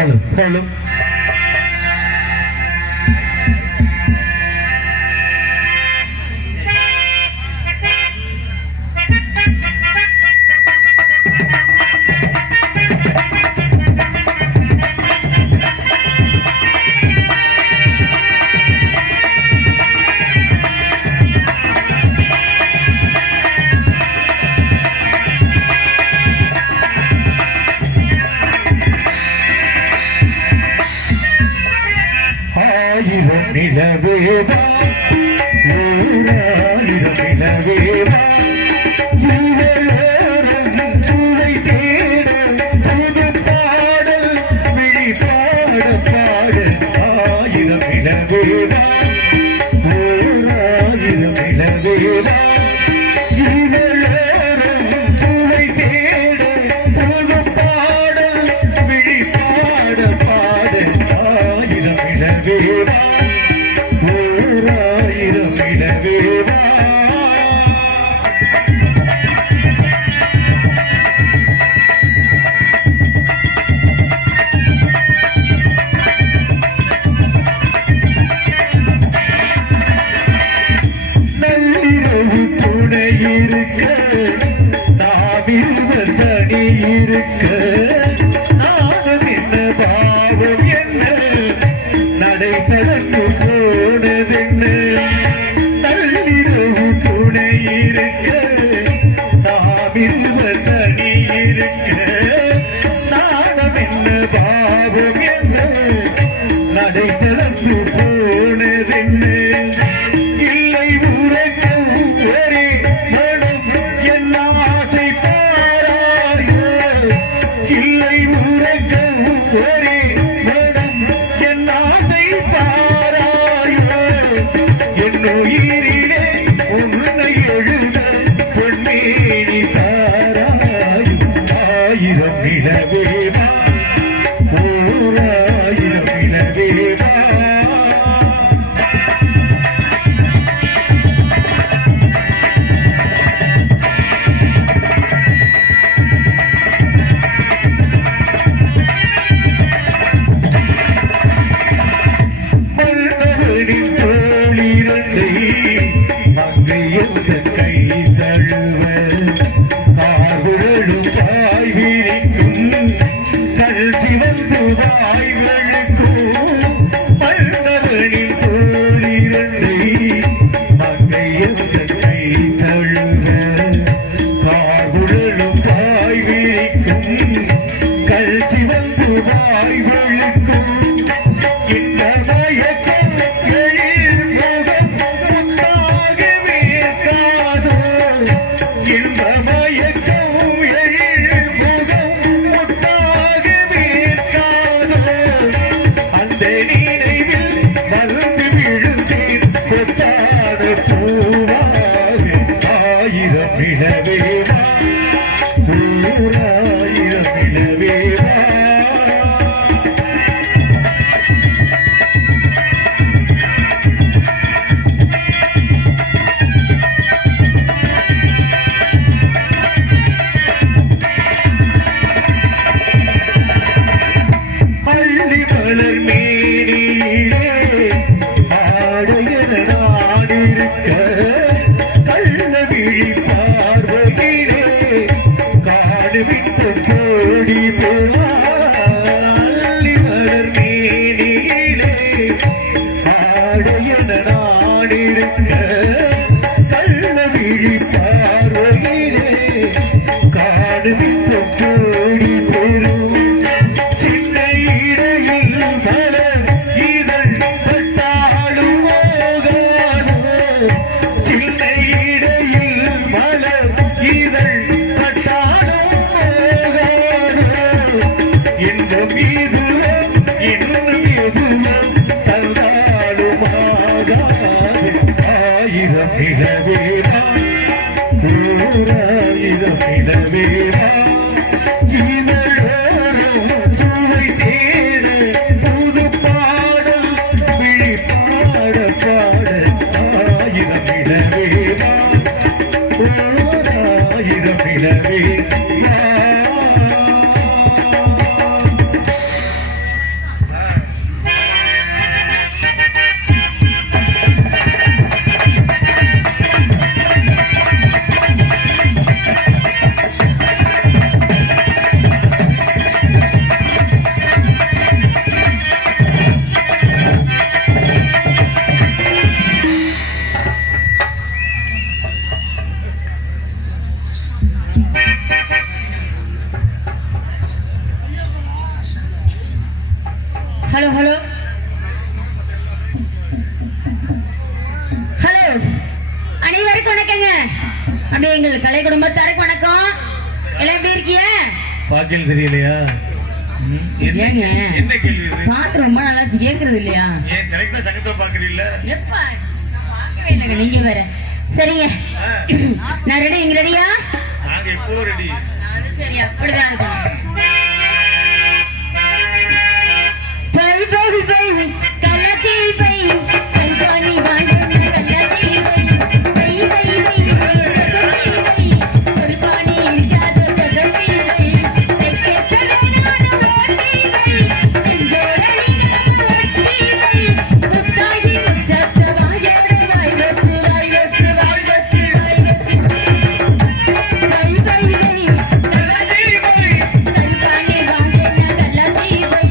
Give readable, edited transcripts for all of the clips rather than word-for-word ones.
Hello. நிலவேவா ஓராயிரம் நிலவேவா இவளோரம் சூளை தேட புது பாடல் விழி பாட பாட ஆயிரம் நிலவேவா ஓராயிரம் நிலவேவா இவளோரம் சூளை தேட புது பாடல் விழி பாட பாட ஆயிரம் நிலவேவா நள்ளிரவு துணை இருக்க நாவிருவர் தனி இருக்க நானும் என்ன பாவம் என்ன நடை தளர்ந்து போனதென்ன நள்ளிரவு துணை இருக்க நாவிருவர் தனி இருக்க நானும் என்ன பாவம் என்ன நடை தளர்ந்து போனதென்ன என்னுயிரிலே உன்னை எழுத பொன்னேனி தாராயும் ஆயிரம் நிலவேவா ஓராயிரம் நிலவேவா கை தழுவ கார்குழலும் தாய் விரிக்கும் கல் சிவந்து வாய்களுக்கும் மன்னவனின் தோழிரண்டை மங்கையந்த கை தழுவ கார்குழலும் தாய் விரிக்கும் கல் சிவந்து வாய்களுக்கும் இந்த மயக்கம் நிலவேவா ஓராயிரம் நிலவேவா பள்ளி மலர் மேனியிலே ஆடையன நாடிருக்க விட்டு கோடி போவாள்ளி மலர் மேனியிலே ஆடையன நாடிருக்க கள்ள விழி பார்வையிலே காடு விட்டு கோடி பெறும் சின்ன இடையில் மலர் இதழ் பட்டாடும் மோகாதோ சின்ன இடையில் மலர் இதழ் ஆயிரம் நிலவேவா ஓராயிரம் நிலவேவா இவளோரம் சூளை தேட புது பாடல் விழி பாட பாட ஆயிரம் நிலவேவா ஓராயிரம் நிலவேவா எங்கள் கலை குடும்பத்தாருக்கு வணக்கம். எல்லாம் எப்படி இருக்கீங்க? பாக்கல் தெரியலையா? ஏங்க என்ன கேள்வி இது? பாத்து ரொம்ப நல்லாச்சு, கேக்குறது இல்லையா? ஏன் கரெக்டா சங்கத்தை பாக்குறீல்ல? எப்பா பார்க்கவே இல்லைங்க, நீங்க வேற. சரிங்க, நான் ரெடி. நீங்க ரெடியா? நாங்க எப்போ ரெடி. சரி, அப்படிதான் இருக்கணும். பை பை பை கலாச்சி பை கல்பானி வாங்க கலாச்சி பை பை பை பை கலாச்சி பை கல்பானி இல்லாத கலாச்சி பை தெக்கே தலனான ஓட்டி பை செஞ்சோரடி ஓட்டி பை முத்தாகி முத்தத்த வாயோட வாய் வச்சு வாய் வச்சு வாய் வச்சு வாய் வச்சு பை பை பை கலாச்சி பை கல்பானி வாங்க கலாச்சி பை.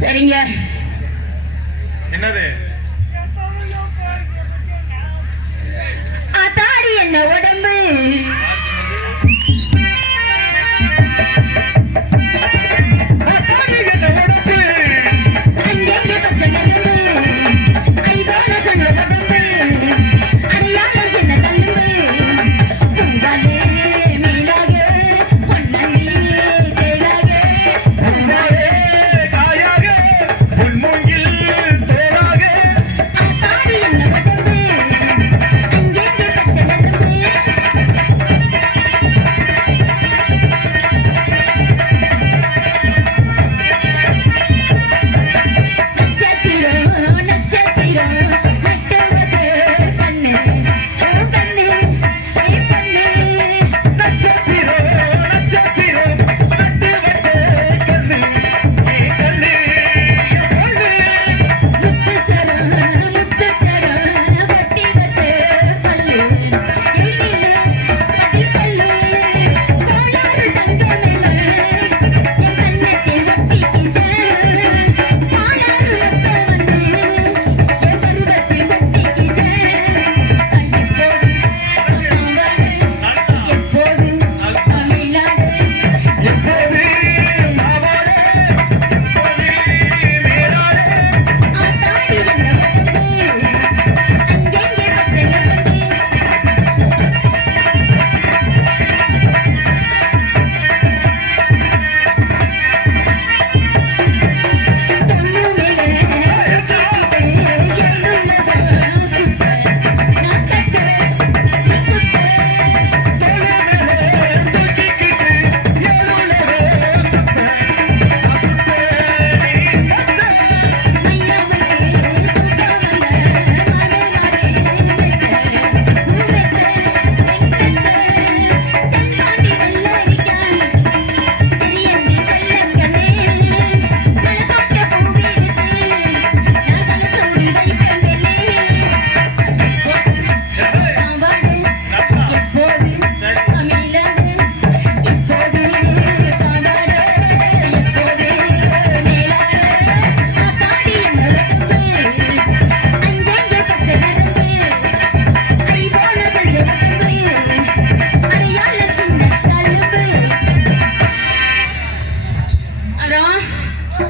சரிங்க, என்னது ஆத்தாடி என்ன உடம்பு அங்கெங்க பச்சை நரம்பு ஐவான சந்த உடம்பு அடையாள சின்ன தள்ளும்பு பொங்கலே மீளாக பொன்னி தேளாக பொங்கலே தாயாக பொன்மொழியில் தோளாக ஆத்தாடி என்ன உடம்பு அங்கெங்க பச்சை நரம்பு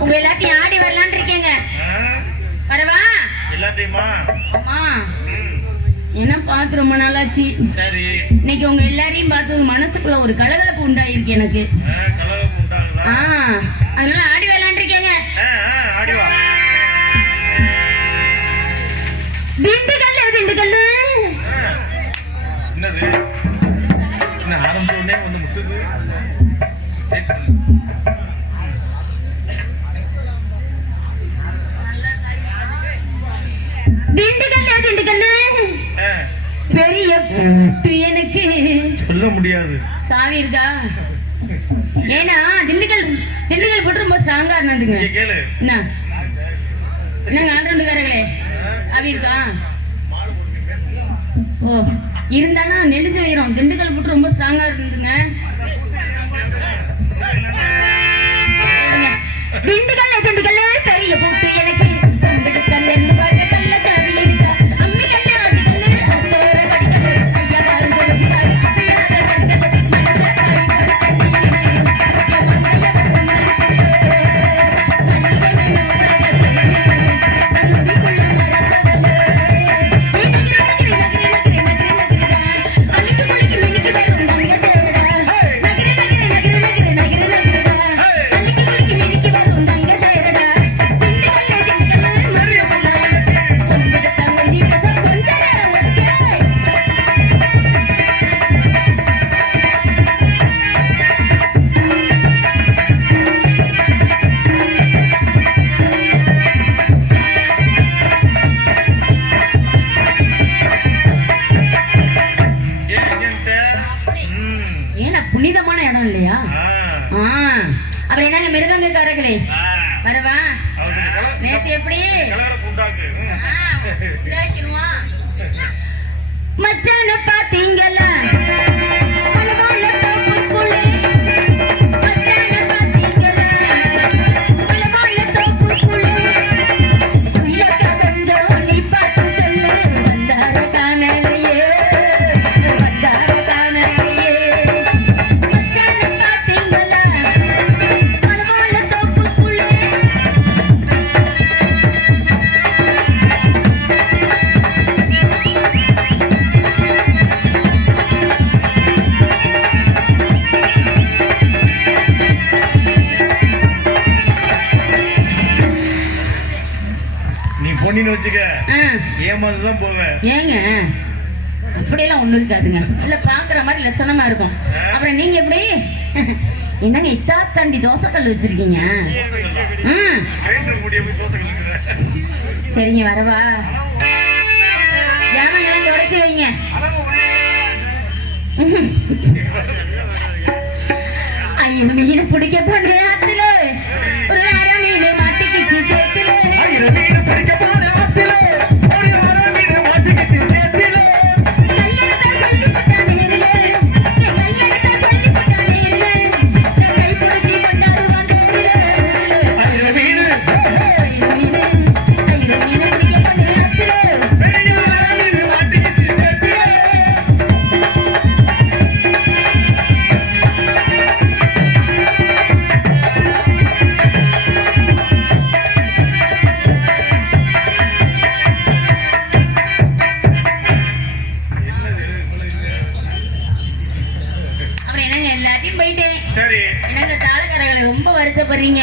உங்க எல்லாத்தையும் ஆடி வரலான்னு இருக்கேங்க. வரவா? எல்லாத்தையுமா? ஆமா. என்ன பார்த்து ரொம்ப நாளாச்சு. சரி. இன்னைக்கு உங்க எல்லாரையும் பார்த்து மனசுக்குள்ள ஒரு கலகலப்பு உண்டாயிருக்கு எனக்கு. கலகலப்பு உண்டாகுதா? அதனால ஆடி வரலான்னு இருக்கேங்க. ஆடி வா. திண்டுக்கல் திண்டுக்கல். என்னது? என்ன ஆரம்பிச்ச உடனே வந்து முட்டுது? திண்டுக்கல் திண்டுக்கல். பெரிய எனக்கு சொல்ல முடியாது. சாவி இருக்கா? ஏன்னா திண்டுக்கல் திண்டுக்கல் போட்டு ரொம்ப ஸ்ட்ராங்கா இருந்ததுங்க. கேளு. என்னங்க ஆண்டவன்காரங்களே, சாவி இருக்கா? ஓ, இருந்தாலும் நெலிஞ்சு வைக்கிறோம். திண்டுக்கல் போட்டு ரொம்ப ஸ்ட்ராங்கா இருந்ததுங்க. திண்டுக்கல் திண்டுக்கல் பெரிய போட்டு எனக்கு திண்டுக்கல் இருந்து பார்க்க கல்ல சாவி இருக்கா? அம்மி கல்ல ஆடி கல்ல அத்தோட படிக்கல ஐயா காலம் தொலைச்சு சாவி செய்யாத கண்கள் மனச காய் புனிதமான இடம் இல்லையா? அப்புறம் என்னங்க மிருதங்கக்காரர்களே, வரவா? நேத்து எப்படி மச்சான பாத்தீங்களா? ஏமாந்துதான் போவேன். ஏங்க அப்படியெல்லாம் ஒண்ணு இருக்காதுங்க. இல்ல பாக்குற மாதிரி லட்சணமா இருக்கும். அப்புறம் நீங்க எப்படி என்னங்க இத்தாத்தாண்டி தோசைக்கல் வச்சிருக்கீங்க? சரிங்க, வரவா? ஜாமங்கெல்லாம் உடைச்சு வைங்க. ஐயோ, மீன் பிடிக்க போன ஆத்துல ஒரு அரை மீன் மாட்டிக்கிச்சு சேர்த்துல. ரொம்ப வருத்தப்படுறீங்க.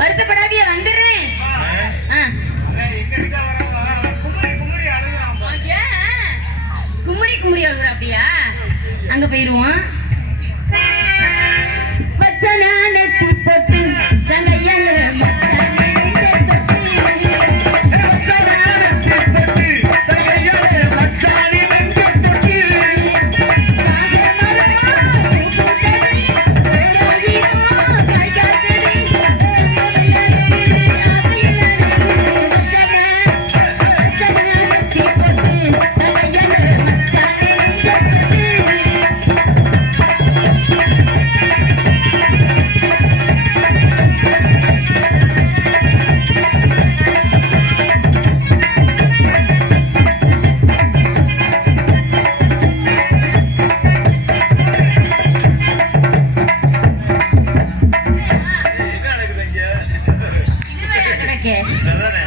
வருத்தப்படாதீங்க, வந்துடுறேன். குமரி குமரி அழுகுற அப்படியா? அங்க போயிருவோம். இருக்கே. அதானே.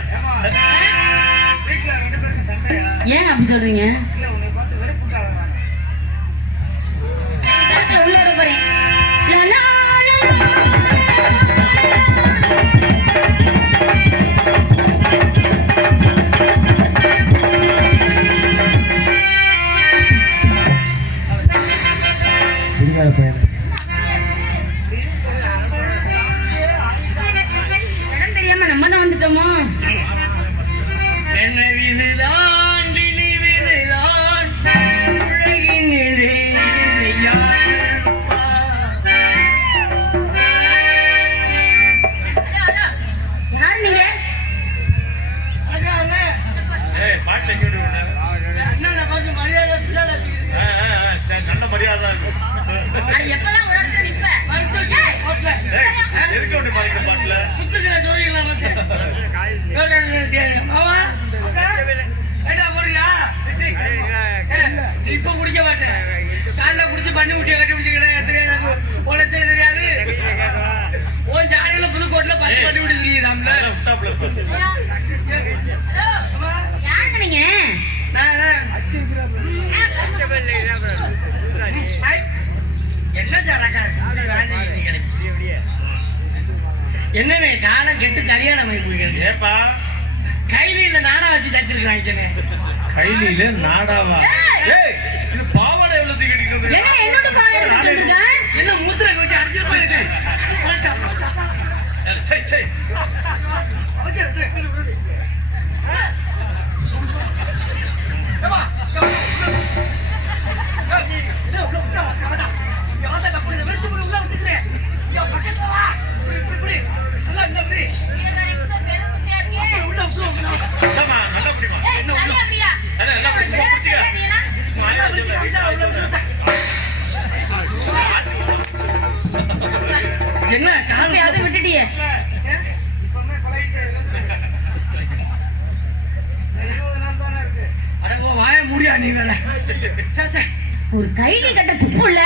வீட்டுல 2 பேருக்கு சண்டையா? ஏன் அப்படி சொல்றீங்க? இல்ல உன்னை பார்த்து வெறுப்புட்டாங்க நான். உள்ள விட போறேன். லா, லா, லா. இடம் தெரியாம நம்ம தான் வந்துட்டோமோ. என்ன விதுதான் விதி விதுதான் உலகினிலே யாழ்ப்பா. யார் நீங்க? அதான் அண்ணே, ஏய், பாட்டுல கேட்டு விடுங்க. அண்ணனை பார்த்து மரியாதை வச்சுதான் அடிக்குது. சரி, நல்ல மரியாதை தான் இருக்கும். அது எப்பதான் ஒரு இடத்துல நிப்ப? ஏய், ஓட்டல. ஏய், எதுக்கு அப்படி மாறிக்கிற பாட்டுல? சுத்துக்கிற சொல்றீங்களா மச்சான்? மாமா, ஏண்டா போறீங்களா? நீ இப்ப குடிக்க மாட்டேன். காலைல குடிச்சு பண்ணி ஊட்டிய கட்டி குடிச்சுக்கிறேன். தெரியாது உனக்கு தெரியாது. உன் ஜாலியில புதுக்கோட்ல பத்து பண்ணி விடுக்கிறீங்க நம்மள. அதெல்லாம் விட்டாப்புல இருக்கு. யாருங்க நீங்க? என்ன சாராக்கா என்னண்ணே காலம் கெட்டு கல்யாணம் ஆகி போயிருக்கு. ஏப்பா, கைலியில நாடா வச்சு தச்சிருக்காங்க. கைலியில நாடாவா? ஏய், இது பாவாடை எவ்வளவு தூக்கி அடிக்கிறது? என்ன என்னோட பாடம் எடுத்துட்டு இருக்க? என்ன மூத்திர குச்சி அடிச்சிருப்பாங்க. சை, சை. இந்தாம்மா, நல்லா பிடிமா. ஏய், சரி அப்படியா? அட, நல்லா பிடிச்சு, பிடிச்சுக்க. என்ன காலம் அதை விட்டுட்டியே. அடங்கோ வாய முடியா நீ வேற. ஒரு கைலி கட்ட துப்பு இல்ல.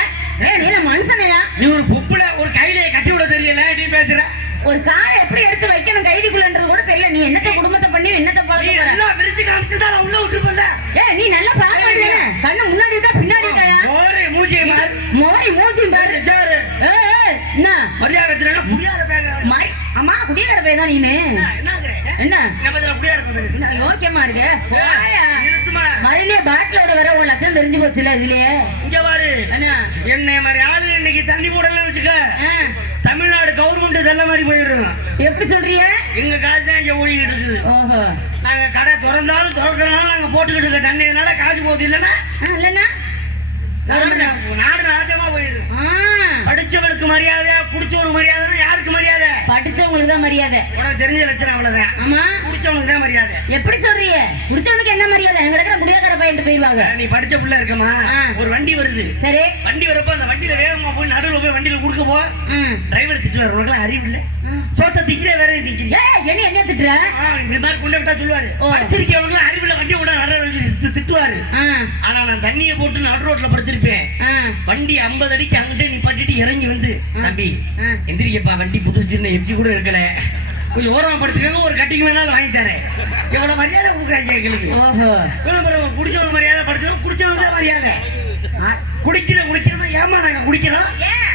ஏய், நீ என்ன மனுஷனையா? நீ ஒரு பொப்புல ஒரு கையில கட்டி விட தெரியல நீ பேசுற. ஒரு காலை எப்படி எடுத்து வைக்கணும் கைதிக்குள்ளன்றது கூட தெரியல. நீ என்னத்த குடும்பத்தை பண்ணி என்னத்த நீ பழக்க போற? எல்லாம் விரிச்சு காமிச்சுட்டா நான் உள்ள விட்டுருப்பேன்ல. ஏய், நீ நல்லா பார்க்க வேண்டியதானே? கண்ணு முன்னாடி இருக்கா பின்னாடி இருக்காயா? ஓரே மூஞ்சியை பாரு. மோரி மூஞ்சி பாரு. ஜோரு. ஏய், ஏய், என்ன மரியாதை எடுத்துறேன்னா புரியாத பேசுற. மை அம்மா குடிய கடை தான் நீனு. என்னங்கறே? என்ன என்ன பத்திர புரியாத பேசுற. என்ன யோக்கியமா இருக்க? போயா. நிறுத்துமா. மரியிலே பாட்டிலோட வர உன் லட்சம் தெரிஞ்சு போச்சுல இதுலயே. இங்க பாரு. என்ன என்ன மாதிரி ஆளு இன்னைக்கு தண்ணி போடலாம் வச்சுக்க. ஆ, தமிழ்நாடு கவர்மெண்ட் நல்ல மாதிரி போயிடுறோம். எப்படி சொல்றிய? எங்க காசு தான் இங்க ஓடிக்கிட்டு இருக்குது. ஓஹோ. நாங்க கடை திறந்தாலும் திறக்கிறனாலும் நாங்க போட்டுக்கிட்டு இருக்க தண்ணினால காசு போகுது இல்லைன்னா இல்லன்னா நாடு நாசமா போயிடுது. ஆ, படிச்சவனுக்கு மரியாதை குடிச்சவனுக்கு மரியாதை யாருக்கு மரியாதை? படிச்சவங்களுக்கு தான் மரியாதை. உனக்கு தெரிஞ்ச லட்சணம் அவ்வளவுதான். ஆமா, குடிச்சவனுக்கு தான் மரியாதை. எப்படி சொல்றிய? குடிச்சவனுக்கு என்ன மரியாதை? எங்க இருக்கிற குடியாக்கார பையன் போயிருவாங்க. நீ படிச்ச பிள்ளை இருக்கமா? ஆ. ஒரு வண்டி வருது. சரி. வண்டி வரப்ப அந்த வண்டியில வேகமா போய் நடுவுல போய் வண்டியில குடுக்க போ. ம், டிரைவர் திட்டுவார், உனக்கு அறிவு இல்லை, ம். சோத்த திக்கிறே வேற திக்கிறீங்க. ஏய், என்ன திட்டுற? இந்த மாதிரி கொண்டு விட்டா சொல்லுவாரு. ஓ. படிச்சிருக்கவங்க அறிவுல வண்டி விட திட்டுவாரு. ஆ, ஆனா நான் தண்ணியை போட்டு நடு ரோட்ல படுத்திருப்பேன். ஆ, வண்டி 50 அடிக்கு அங்கிட்டே நிப்பாட்டிட்டு இறங்கி வந்து, தம்பி ஆ. எந்திரிக்கப்பா, வண்டி புதுச்சுன்னு எப்சி கூட இருக்கல, கொஞ்சம் ஓரமா படுத்துக்கங்க, ஒரு கட்டிக்கு வேணாலும் வாங்கி தரேன். எவ்வளவு மரியாதை கொடுக்குறாங்க எங்களுக்கு. ஓஹோ. குடிச்சவங்க மரியாதை, படிச்சவங்க குடிச்சவங்க மரியாதை. குடிக்கிறோமா ஏமா நாங்க குடிக்கிறோம்? ஏன்?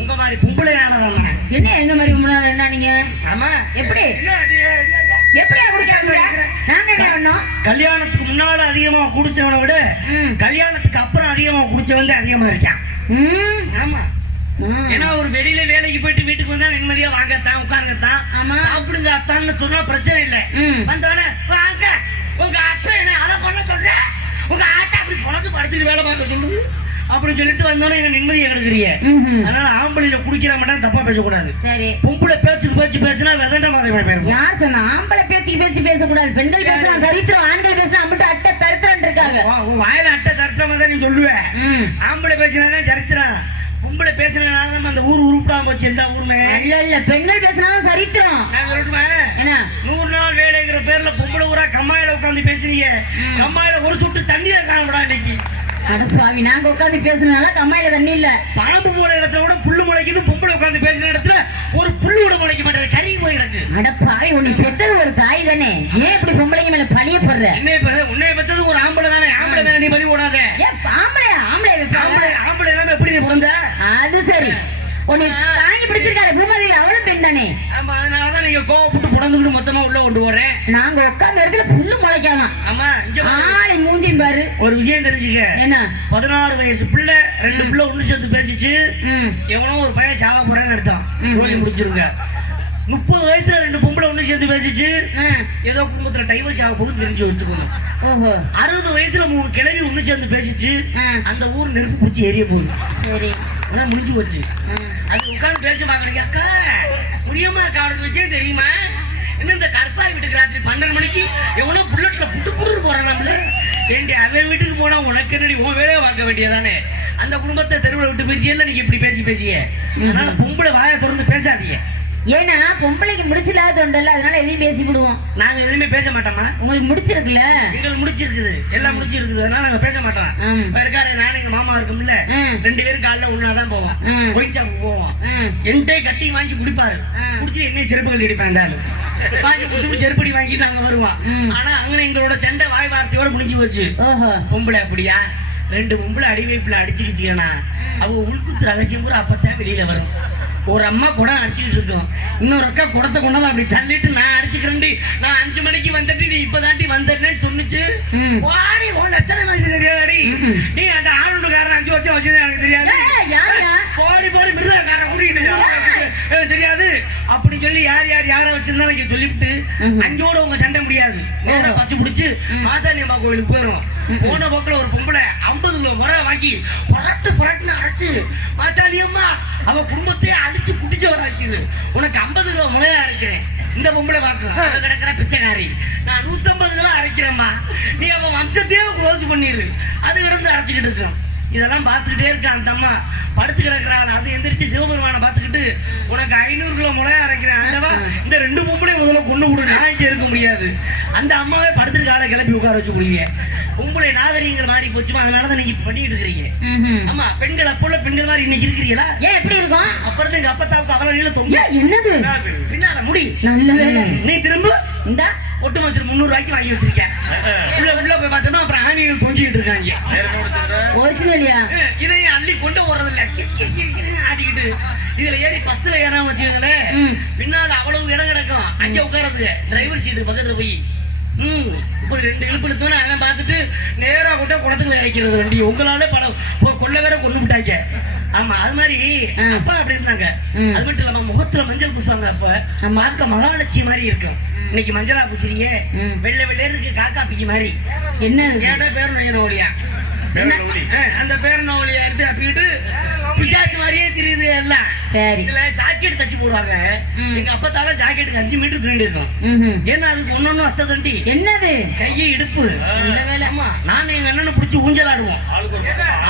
உங்க மாதிரி கும்பலே ஆனதாமா. என்ன எங்க மாதிரி முன்னாடி என்ன நீங்க? ஆமா. எப்படி என்ன அது? எப்படியா குடிக்காம நாங்க என்ன பண்ணோம்? கல்யாணத்துக்கு முன்னால அதிகமா குடிச்சவனை விட ம். கல்யாணத்துக்கு அப்புறம் அதிகமா குடிச்சவன் தான் அதிகமா இருக்கான். ம். ஆமா. ஏன்னா ஒரு வெளியில வேலைக்கு போயிட்டு வீட்டுக்கு வந்தா நிம்மதியா வாங்கத்தான் உட்கார்ந்துத்தான் ஆமா. சாப்பிடுங்க அத்தான்னு சொன்னா பிரச்சனை இல்லை. ம். வந்தோடனே வாங்க உங்க அத்தை என்ன அதை பண்ண சொல்ற, உங்க ஆட்டை அப்படி பொழச்சு படுத்துட்டு வேலை பார்க்க சொல்லுது அப்படின்னு சொல்லிட்டு வந்தோடனே என்ன நிம்மதியை எடுக்கிறீங்க. ம்ஹும். அதனால ஆம்பளையில குடிக்கிற மாட்டேன் தப்பா பேசக்கூடாது. சரி. பொம்பளை பேச்சுக்கு பேச்சுனா விதண்ட மாதிரி போயிருக்கும். யார் சொன்னா ஆம்பளை பேச்சு பேசக்கூடாது? பெண்கள் பேசலாம் சரித்திரம், ஆண்கள் பேசலாம் அம்பிட்டு அட்டை தரித்திரம் இருக்காங்க. உன் வாயில அட்டை சரித்திரமா தான் நீ சொல்லுவேன். ம். ஆம்பளை பேசினாதான் சரித்திரம், பொம்பளை பேசினாதான் அந்த ஊர் உருப்பிடாம போச்சு. எல்லா ஊருமே இல்ல பெண்கள் பேசினாதான் சரித்திரம். நான் சொல்லட்டுமா? என்ன 100 நாள் வேலைங்கிற பேர்ல பொம்பளை ஊரா கம்மாயில உட்காந்து பேசுறீங்க. கம்மாயில ஒரு சுட்டு தண்ணியா காணப்படா இன்னைக்கு. அடப்பாவி, நாங்க உட்காந்து பேசுனால கம்மாயில தண்ணி இல்ல. பாம்பு போற இடத்துல கூட புல்லு முளைக்குது, பொம்பளை உட்காந்து பேசுற இடத்துல ஒரு புல்லு கூட முளைக்க மாட்டேங்குது, கறி போய் கிடக்கு. அடப்பாவி, உன்னை பெத்தது ஒரு பழிய போடுற உன்னை பத்தது ஒரு ஆம்பளை தானே, ஆம்பளை மேல நீ பழி போடாத. ஆம்பளை இல்லாம எப்படி நீ பிறந்த? அது சரி, உன்னை தாங்கி பிடிச்சிருக்காரு பூமாதேவி, அவளும் பெண் தானே. ஆமா, அதனாலதான் நீங்க கோவப்பட்டு புடந்துக்கிட்டு மொத்தமா உள்ள கொண்டு போறேன். நாங்க உட்கார்ந்த இடத்துல புல்லு முளைக்கலாம். ஆமா, இங்க ஆளை மூஞ்சியும் பாரு. ஒரு விஷயம் தெரிஞ்சுக்க. என்ன? 16 வயசு பிள்ளை 2 பிள்ளை ஒண்ணு சேர்த்து பேசிச்சு, எவனோ ஒரு பையன் சாவ போறான்னு அர்த்தம். முடிச்சிருங்க. 30 வயசுல 2 பொம்பளை ஒண்ணு சேர்த்து பேசிச்சு, ஏதோ குடும்பத்துல டைவர்ஸ் ஆக போகுது தெரிஞ்சு வச்சுக்கணும். 60 வயசுல 3 கிழவி ஒண்ணு சேர்ந்து பேசிச்சு, அந்த ஊர் நெருப்பு பிடிச்சி எரிய போகுது. சரி, அதான் முடிஞ்சு போச்சு. அது உட்காந்து பேச பாக்குறீங்க. அக்கா புரியமா காவலுக்கு வச்சே தெரியுமா? இன்னும் இந்த கற்பாய் வீட்டுக்கு ராத்திரி 12 மணிக்கு எவனோ புல்லட்ல புட்டு புட்டு போறான். நம்மள வேண்டி அவன் வீட்டுக்கு போனா உனக்கு என்னடி, உன் வேலையை பார்க்க வேண்டியதானே. அந்த குடும்பத்தை தெருவில் விட்டு பேசியல்ல நீங்க இப்படி பேசிய. அதனால பொம்பளை வாயை திறந்து பேசாதீங்க. ஏன்னா பொம்பளைக்கு முடிச்சில்லாத உண்டல்ல, அதனால எதையும் பேசி விடுவோம். நாங்க எதுவுமே பேச மாட்டோமா? உங்களுக்கு முடிச்சிருக்குல்ல? எங்களுக்கு முடிச்சிருக்குது, எல்லாம் முடிச்சிருக்குது. அதனால நாங்க பேச மாட்டோம். இப்ப இருக்காரு, நானும் எங்க மாமா இருக்கும்ல, 2 பேரும் காலைல ஒண்ணாதான் போவோம். ஒயின் ஷாப்புக்கு போவோம். என்கிட்ட கட்டி வாங்கி குடிப்பாரு. குடிச்சு என்னைய செருப்புகள் அடிப்பாங்க. வாங்கி குடிச்சு செருப்படி வாங்கிட்டு நாங்க வருவோம். ஆனா அங்க எங்களோட சண்டை வாய் வார்த்தையோட முடிஞ்சு போச்சு. பொம்பளை அப்படியா 2 பொம்பளை அடி வைப்புல அடிச்சுக்கிட்டீங்கன்னா அவங்க உள்குத்து ரகசியம் கூட அப்பத்தான் வெளியில வரும். ஒரு அம்மா குடம் அடிச்சுக்கிட்டு இருக்கோம், இன்னொரு அக்கா குடத்தை கொண்டாந்து அப்படி தள்ளிட்டு நான் அடிச்சுக்கிறேன்டி, நான் 5 மணிக்கு வந்துட்டு நீ இப்பதாண்டி வந்துட்டேன்னு சொன்னுச்சு. வாடி உன் லட்சணம் எனக்கு தெரியாதாடி, நீ அந்த ஆளுக்காரன் 5 வருஷம் வச்சது எனக்கு தெரியாது, போடி போடி மிருதக்காரன் கூட்டிட்டு தெரியாது அப்படின்னு சொல்லி யாரை வச்சிருந்தா நீங்க சொல்லிவிட்டு அங்கோட உங்க சண்டை முடியாது. நேரா பச்சு பிடிச்சு மாசாணியம்மா கோயிலுக்கு போயிடும். போன போக்கில் ஒரு பொம்பளை 50 கிலோ முறை வாங்கி புரட்டுன்னு அரைச்சு, மாசாணியம்மா அவ குடும்பத்தையே அடிச்சு குடிச்சவராக்கிது, உனக்கு 50 கிலோ முறையா அரைக்கிறேன். இந்த பொம்பளை பார்க்க கிடக்கிற பிச்சைக்காரி, நான் 150 கிலோ அரைக்கிறேம்மா, நீ அவன் வம்சத்தையே க்ளோஸ் பண்ணிடு, அது கிடந்து அரைச்சிக்கிட்டு இருக்கோம். இதெல்லாம் பார்த்துக்கிட்டே இருக்கான் அந்த அம்மா. படுத்து கிடக்குறான். அது எந்திரிச்சு சிவபெருமானை பார்த்துக்கிட்டு, உனக்கு 500 கிலோ முளையா அரைக்கிறேன் ஆண்டவா, இந்த 2 பொம்பளையும் முதல்ல கொண்டு விடு, நான் இங்கே இருக்க முடியாது. அந்த அம்மாவே படுத்துட்டு காலை கிளப்பி உட்கார வச்சு குடிங்க. பொம்பளை நாகரிகங்கள் மாறி போச்சுமா, அதனாலதான் நீங்க பண்ணிட்டு இருக்கிறீங்க. ஆமா, பெண்கள் அப்போ பெண்கள் மாதிரி இன்னைக்கு இருக்கிறீங்களா? ஏன் எப்படி இருக்கும்? அப்புறம் எங்க அப்பத்தாவுக்கு அவரையில தொங்க என்னது பின்னால முடி நல்ல வேலை. நீ திரும்ப இந்த ஒட்டு மச்சர் 300 ரூபாய்க்கு வாங்கி வச்சிருக்கேன். உள்ள போய் பார்த்தோம்னா அப்புறம் ஆணிகள் தொங்கிட்டு இருக்காங்க. ஒரிஜினலியா? இதையும் அள்ளி கொண்டு போறது இல்ல, ஆடிக்கிட்டு இதுல ஏறி பஸ்ல ஏறாம வச்சுக்கோங்களேன், பின்னால அவ்வளவு இடம் கிடக்கும். அங்க உட்காரது டிரைவர் சீட்டு பக்கத்துல போய் இப்படி 2 இழுப்பு இழுத்தோன்னு அவன் பார்த்துட்டு நேரா கொண்ட குளத்துல இறக்கிறது வண்டி. உங்களால பல கொள்ள வேற கொண்டு விட்டாங்க. ஆமா, அது மாதிரி அப்பா அப்படி இருந்தாங்க. அது மட்டும் இல்லாம முகத்துல மஞ்சள் பூசுவாங்க. அப்ப மாக்க மகாலட்சுமி மாதிரி இருக்கும். இன்னைக்கு மஞ்சளா பூச்சிரியே வெள்ளை வெள்ளையா இருக்கு, காக்கா பிக்கி மாதிரி. என்ன ஏன்னா பேர் நோலியா, அந்த பேர் நோலியா எடுத்து அப்படிட்டு பிசாச்சு மாதிரியே தெரியுது எல்லாம். சரி, இதுல ஜாக்கெட் தச்சு போடுவாங்க. எங்க அப்பத்தால ஜாக்கெட்டுக்கு 5 மீட்டர் துணி இருக்கும். ஏன்னா அதுக்கு ஒன்னொன்னு அத்தை தண்டி. என்னது? கையை இடுப்பு. ஆமா, நான் எங்க அண்ணனை பிடிச்சி ஊஞ்சல் ஆடுவோம்.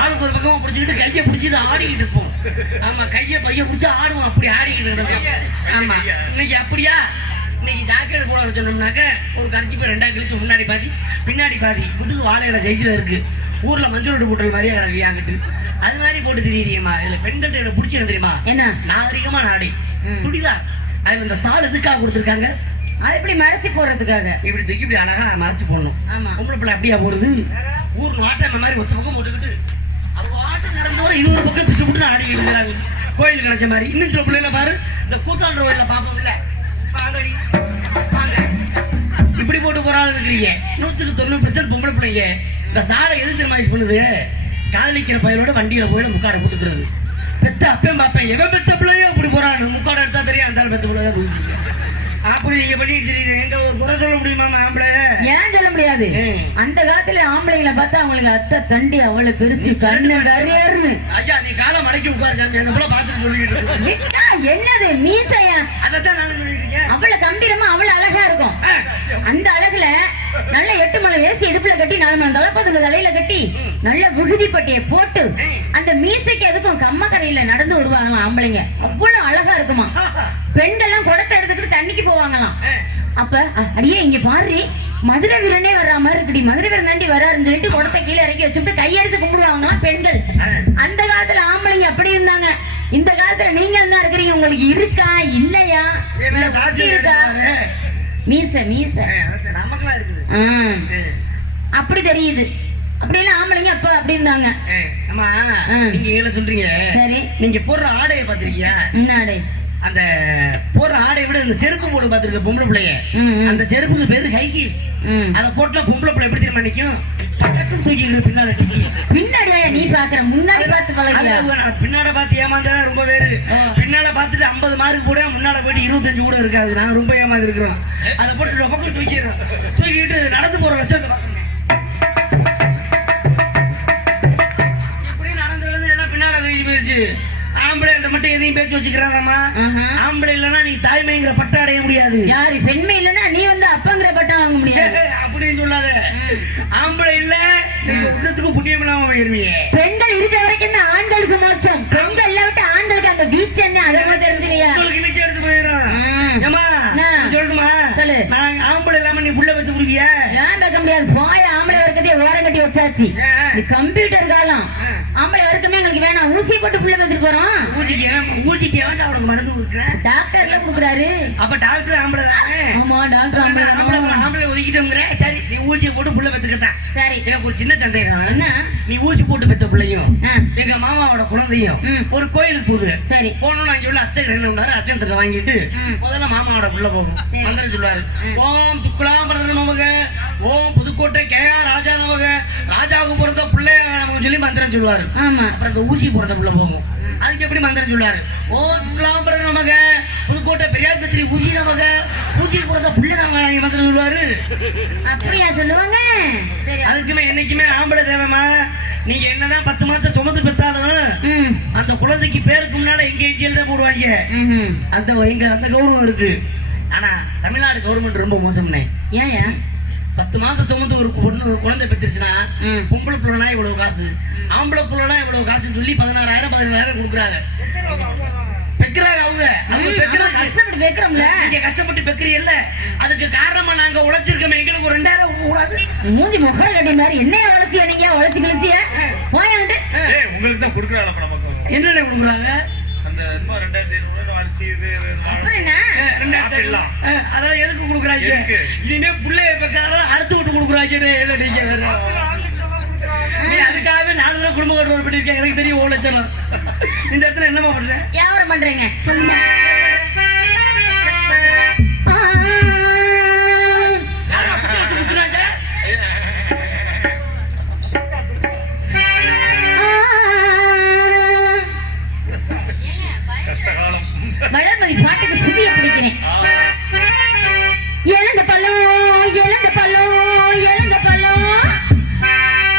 ஆளுக்கு ஒரு பக்கமா பிடிச்சிக்கிட்டு கையை பிடிச்சிட்டு ஆடிக்கிட்டு இருப்போம். ஆமா, கையை பைய பிடிச்சி ஆடுவோம், அப்படி ஆடிக்கிட்டு இருப்போம். ஆமா, இன்னைக்கு அப்படியா? இன்னைக்கு ஜாக்கெட் போட சொன்னோம்னாக்க ஒரு கரைச்சி போய் 2 கிழிச்சு முன்னாடி பாதி பின்னாடி பாதி புதுக்கு வாழையில சைஸ்ல இருக்கு. ஊர்ல மஞ்சள் ரோடு போட்டல் மாதிரியே கிடக்கிட்டு அது மாதிரி போட்டு தெரியுமா? இதுல பெண்கள்ட்ட எனக்கு பிடிச்சது தெரியுமா? என்ன நாகரிகமா நாடி சுடிதார். அது இந்த சால் எதுக்காக கொடுத்துருக்காங்க? அது எப்படி மறைச்சு போடுறதுக்காக. இப்படி தூக்கி இப்படி அழகா மறைச்சு போடணும். ஆமா, பொம்பளை பிள்ளை அப்படியா போடுது? ஊர் நாட்டை அந்த மாதிரி ஒத்த பக்கம் போட்டுக்கிட்டு அவங்க ஆட்டம் நடந்தவரை இது ஒரு பக்கம் திட்டு ஆடிக்கிட்டு இருக்கிறாங்க. கோயில் கிடைச்ச மாதிரி. இன்னும் சில பிள்ளைல பாரு, இந்த கூத்தாண்டு கோயில பார்ப்போம்ல, இப்படி போட்டு போறாங்க இருக்கிறீங்க. 100% பொம்பளை பிள்ளைங்க. இந்த சாலை எது தெரியுமா பண்ணுது? காதலிக்கிற பையனோட வண்டியில போயிட முக்காடை போட்டுக்கிறது. பெத்த அப்பையும் பார்ப்பேன், எவன் பெத்த பிள்ளையோ அப்படி போறான்னு முக்காடை எடுத்தா தெரியும் அந்த பெத்த பிள்ளை தான். அப்படி நீங்க பண்ணிட்டு தெரியுது. எங்க ஒரு குறை சொல்ல முடியுமா ஆம்பளை? ஏன் சொல்ல முடியாது? அந்த காலத்துல ஆம்பளைங்களை பார்த்தா அவங்களுக்கு அத்தை தண்டி அவ்வளவு பெருசு கண்ணு கரையாருன்னு. ஐயா, நீ காலம் மடக்கி உட்காரு சாமி, என்ன போல பார்த்துட்டு சொல்லிட்டு. என்னது மீசையா? அதான் நான் சொல்லிட்டு இருக்கேன். அவ்வளவு கம்பீரமா அவ்வளவு அழகா இருக்கும். அந்த அழகுல நல்ல 8 மலை வேஸ்ட் இடுப்புல கட்டி 4 மலை தலப்பத்துல தலையில கட்டி நல்ல விகுதி பட்டியை போட்டு அந்த மீசைக்கு எதுக்கும் கம்மக்கரையில நடந்து வருவாங்களாம் ஆம்பளைங்க. அவ்வளவு அழகா இருக்குமா. பெண்கள்லாம் குடத்தை எடுத்துக்கிட்டு தண்ணிக்கு போவாங்களாம். அப்ப அடியே இங்க பாரு, மதுரை வீரனே வர்ற மாதிரி இருக்குடி, மதுரை வீரன் தாண்டி வராருன்னு சொல்லிட்டு குடத்தை கீழே இறக்கி வச்சுட்டு கையெடுத்து கும்பிடுவாங்களாம் பெண்கள். அந்த காலத்துல ஆம்பளைங்க அப்படி இருந்தாங்க. இந்த காலத்துல நீங்க என்ன இருக்கிறீங்க? உங்களுக்கு இருக்கா இல்லையா? இருக்கா? மீச நமக்கெல்லாம் இருக்குது. அப்படி தெரியுது. அப்படியெல்லாம் ஆம்பளைங்க அப்ப அப்படி இருந்தாங்க. அம்மா நீங்க என்ன சொல்றீங்க? சரி, நீங்க போடுற ஆடையை பாத்திருக்கியா? என்ன ஆடை? அந்த போடுற ஆடை விட இந்த செருப்பு போட பாத்துருக்க பொம்பளை பிள்ளைய, அந்த செருப்புக்கு பேரு ஹை ஹீல்ஸ். அத போட்டா பொம்பளை பிள்ளை எப்படி தெரியுமா நிக்கும்? பக்கத்துல தூக்கிக்கிற பின்னால டிக்கி. பின்னாடியா நீ பாக்குற? முன்னாடி பார்த்து பழகியா? பின்னால பார்த்து ஏமாந்தா ரொம்ப பேரு. பின்னால பார்த்துட்டு 50 மார்க் போட முன்னால போயிட்டு 25 கூட இருக்காது. நான் ரொம்ப ஏமாந்து இருக்கிறோம். அதை போட்டு பக்கம் தூக்கிடுறோம். தூக்கிட்டு நடந்து போற லட்சத்தை இப்படி நடந்து எல்லாம் பின்னால தூக்கி போயிருச்சு. ஆம்பளை மட்டும் எதையும் பேச்சு வச்சுக்கிறாங்கம்மா. ஆம்பளை இல்லன்னா நீ தாய்மைங்கிற பட்டம் அடைய முடியாது. யாரு? பெண்மை இல்லன்னா நீ வந்து அப்பங்கிற பட்டம் வாங்க முடியாது அப்படின்னு சொல்லாத. ஆம்பளை இல்ல உள்ளத்துக்கும் புண்ணியம் இல்லாம போயிருவீங்க. பெண்கள் இருக்க வரைக்கும் தான் ஆண்களுக்கு மோட்சம். பெண்கள் இல்லாவிட்டு ஆண்களுக்கு அந்த பீச் என்ன அதெல்லாம் தெரிஞ்சுக்கியா? உங்களுக்கு நீச்சல் எடுத்து போயிடும். ஏமா சொல்லணுமா? சொல்லு. நான் ஆம்பளை இல்லாம நீ புள்ள வச்சு முடிவியா? ஏன் வைக்க முடியாது? போய ஆம்பளை வர்க்கத்தையே ஓரம் கட்டி வச்சாச்சு. இது கம்ப்யூட்டர் காலம். ஆம்பளை வர்க்கமே எங்களுக்கு வேணாம். ஊசி போட்டு புள்ள வச்சுட்டு போறோம். ஊசிக்கு அவனுக்கு மருந்து கொடுக்குறேன். டாக்டர்ல கொடுக்குறாரு. அப்ப டாக்டர் ஆம்பளை தானே? ஆமா, டாக்டர் ஆம்பளை. ஆம்பளை ஒதுக்கிட்டோங்கிற. சரி, நீ ஊசியை போட்டு புள்ள பெத்துக்கிட்டான். சரி, எனக்கு ஒரு சின்ன சந்தேகம். என்ன? நீ ஊசி போட்டு பெத்த பிள்ளையும் எங்க மாமாவோட குழந்தையும் ஒரு கோயிலுக்கு போகுது. சரி, போனோம். அங்கே உள்ள அச்சகர் என்ன பண்ணாரு? அச்சகத்தை வாங்கிட்டு முதல்ல மாமாவோட புள்ள போகும். மந்திரம் சொல்லுவாரு. ஓம் துக்குலாம்பரதன் நமக, ஓம் புதுக்கோட்டை KR ராஜா நமக, ராஜாவுக்கு பிறந்த பிள்ளை நமக்கு சொல்லி மந்திரம் சொல்லுவாரு. அப்புறம் இந்த ஊசி பிறந்த புள்ள போகும். அதுக்கு எப்படி மந்திரம் சொல்லுவாரு? ஓம் துக்குலாம்பரதன் நமக, புதுக்கோட்டை பெரியார் பத்திரி ஊசி நமக, ஊசி பிறந்த புள்ள நமக மந்திரம் சொல்லுவாரு. அப்படியா சொல்லுவாங்க? சரி, அதுக்குமே என்னைக்குமே ஆம்பளை தேவைமா. நீங்க என்னதான் 10 மாசம் சுமந்து பெற்றாலும் அந்த குழந்தைக்கு பேருக்கு முன்னால எங்கேஜியில் தான் போடுவாங்க. அந்த அந்த கௌரவம் இருக்கு. ஆனா தமிழ்நாடு கவர்மெண்ட் ரொம்ப மோசம்னே. ஏன்? 10 மாசம் சுமந்து ஒரு பொண்ணு ஒரு குழந்தை பெற்றுச்சுன்னா பொம்பளை பிள்ளைனா இவ்வளவு காசு, ஆம்பளை பிள்ளைனா இவ்வளவு காசுன்னு சொல்லி 16,000 கொடுக்குறாங்க. பெக்குறாங்க அவங்க. கஷ்டப்பட்டு பெக்குறோம்ல. நீங்க கஷ்டப்பட்டு பெக்குறீல்ல, அதுக்கு காரணமா நாங்க உழைச்சிருக்கோம். எங்களுக்கு ஒரு 2,000 கூடாது. மூஞ்சி முகர கட்டி மாதிரி என்னைய வளர்த்தியா? நீங்க வளர்ச்சி கிழிச்சிய போயாண்டு உங்களுக்கு தான் கொடுக்குறாங்க. என்னென்ன கொடுக்குறாங்க? அந்த 2,200 அரிசி அதெல்லாம் எதுக்கு கொடுக்குறாங்க? இனிமே பிள்ளைய பெக்காத அறுத்து விட்டு கொடுக்குறாங்க. அதுக்காகவே 4 தடவை குடும்ப கட்டுவோம் பண்ணிருக்கேன். எனக்கு தெரியும் 1 லட்சம். இந்த இடத்துல என்னமா பண்றேன்? வியாபாரம் பண்றீங்க. வளர்மதி பாட்டுக்கு சுதிய பிடிக்கிறேன். இழந்த பழம் இழந்த பழம் இழந்த பழம்